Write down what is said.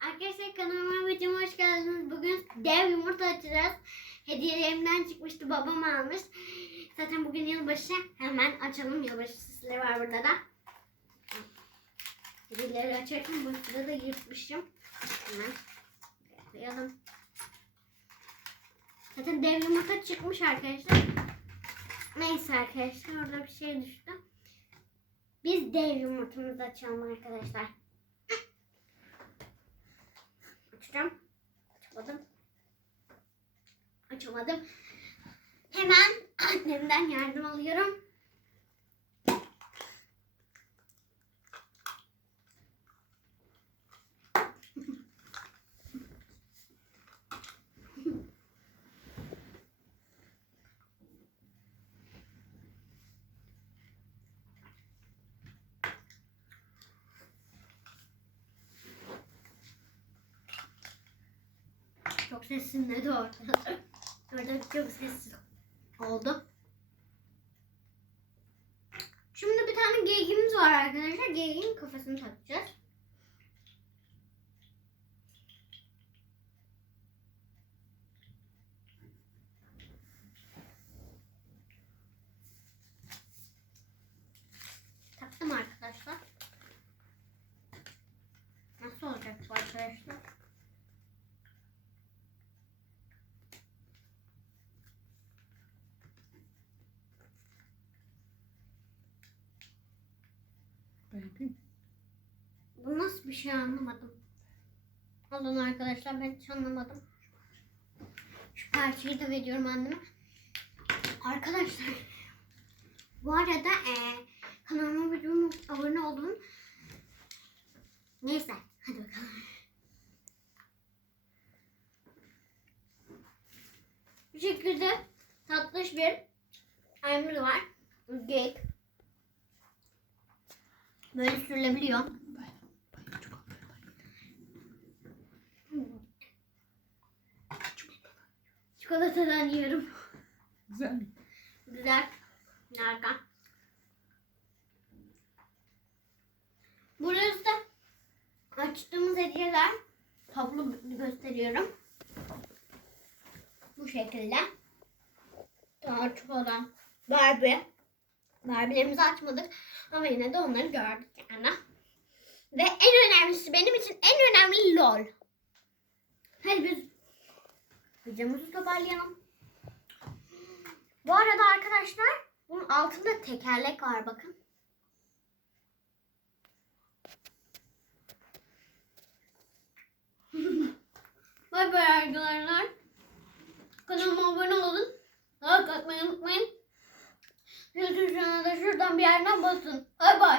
Arkadaşlar kanalıma videoma hoş geldiniz. Bugün dev yumurta açacağız. Hediyelerimden çıkmıştı babam almış. Zaten bugün yılbaşı. Hemen açalım. Yılbaşı süsleri var burada da. Hediyeleri açarken bu sırada da yırtmışım. Hemen koyalım. Zaten dev yumurta çıkmış arkadaşlar. Neyse arkadaşlar orada bir şey düştü. Biz dev yumurtamızı açalım arkadaşlar. Açamadım. Hemen annemden yardım alıyorum. Çok ne de orada. Çok sessiz oldu. Şimdi bir tane geyiğimiz var arkadaşlar. Geyiğin kafasını takacağız. Taktım arkadaşlar. Nasıl olacak bu arkadaşlar? Baby. Bu nasıl bir şey anlamadım. Alın arkadaşlar ben hiç anlamadım. Şu parçayı da veriyorum anneme. Arkadaşlar bu arada e, kanalıma videoma abone olun. Neyse hadi bakalım. Bu şekilde tatlış bir ayımız var. Geyik. Böyle sürülebiliyor. Çikolata. Çikolata. Çikolatadan yiyorum. Güzel mi? Güzel. Harika. Burası da açtığımız hediyeler. Tablo gösteriyorum. Bu şekilde. Daha çok olan Barbie. Barbie'lerimizi açmadık ama yine de onları gördük yani. Ve en önemlisi benim için en önemli LOL. Hadi biz videomuzu toparlayalım. Bu arada arkadaşlar bunun altında tekerlek var bakın. Bay bay arkadaşlar. Kanalıma abone olun. Like atmayı unutmayın. Şu tuşuna da şuradan bir yerden basın. Bay bay.